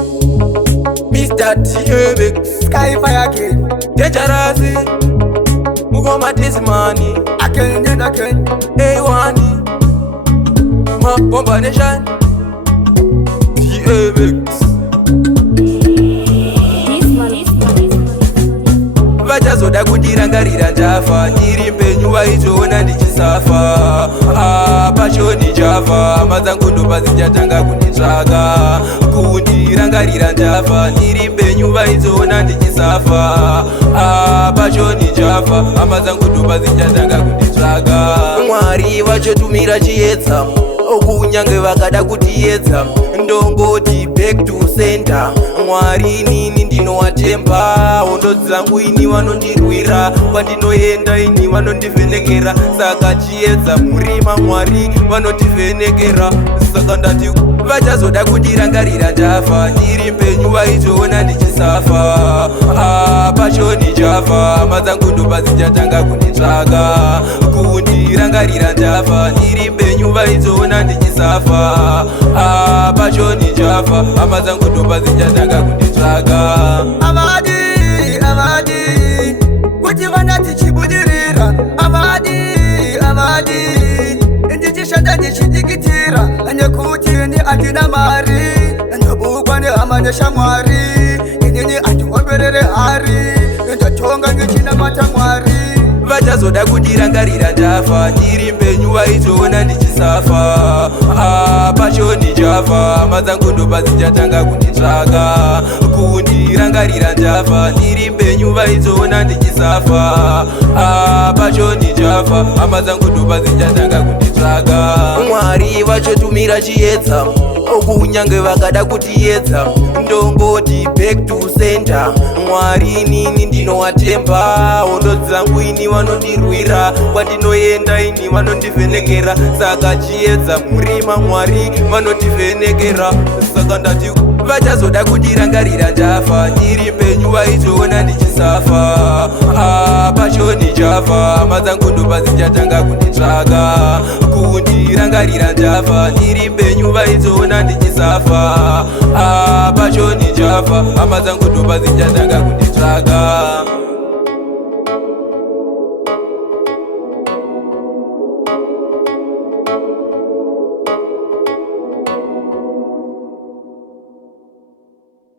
Mr. T-Evic, Skyfire King, Dangerous, Mugoma Tismani, again and again. A1, my combination, T-Evic. Vachazoda kutirangarira ndafa, ndiri mpenyu vaizvoona ndichisafa. Pashoni chafa, mazangu ndopa dzichatanga kunditsvaga. Kundirangarira ndafa, ndiri mpenyu vaizvoona ndichisafa. Pashoni chafa, mazangu ndopa dzichatanga kunditsvaga. Mwari vachotumira chiedza, kunyange vakada kutiedza, ndongoti back to center. Mwari nini ndinowatemba, hondo dzangu ini vanondirwira, kwandinoenda ini vanondivhenekera. Saka chiedza murima Mwari vanotivhenekera. Saka ndati vachazoda kutirangarira ndafa, ndiri mpenyu vaizvoona ndichisafa. Pashoni chafa, mazangu ndopa dzichatanga kunditsvaga. Kundirangarira ndafa, ndiri mpenyu vaizvoona ndichisafa. Pashoni chafa, hama dzangu ndopa dzichatanga kunditsvaga. Avadi, avadi, kuti vana tichibudirira. Avadi, avadi, ndichishanda ndichidikitira. Nekuti ni atina mari, ndobukwa nehama neshamwari. Inini andiomberere hari, ndatonga ndichinamata Mwari. Vachazoda kutirangarira ndafa, ndiri mpenyu vaizvoona ndichisafa. Pashoni chafa, mazangu ndopa dzichatanga kunditsvaga. Kundirangarira ndafa, ndiri mpenyu vaizvoona ndichisafa. Pashoni chafa, hama dzangu ndopa dzichatanga kunditsvaga. Mwari vachotumira chiedza, kunyange vakada kutiedza, ndongoti back to center. Mwari nini ndinowatemba, hondo dzangu ini vanondirwira, kwandinoenda ini vanondivhenekera. Saka chiedza murima Mwari vanotivhenekera. Saka ndati vachazoda kutirangarira ndafa, ndiri mpenyu vaizvoona ndichisafa. Pashoni chafa, mazangu ndopa dzichatanga kunditsvaga. Kundirangarira ndafa, ndiri mpenyu vaizvoona ndichisafa. Pashoni chafa, hama dzangu ndopa dzichatanga kunditsvaga.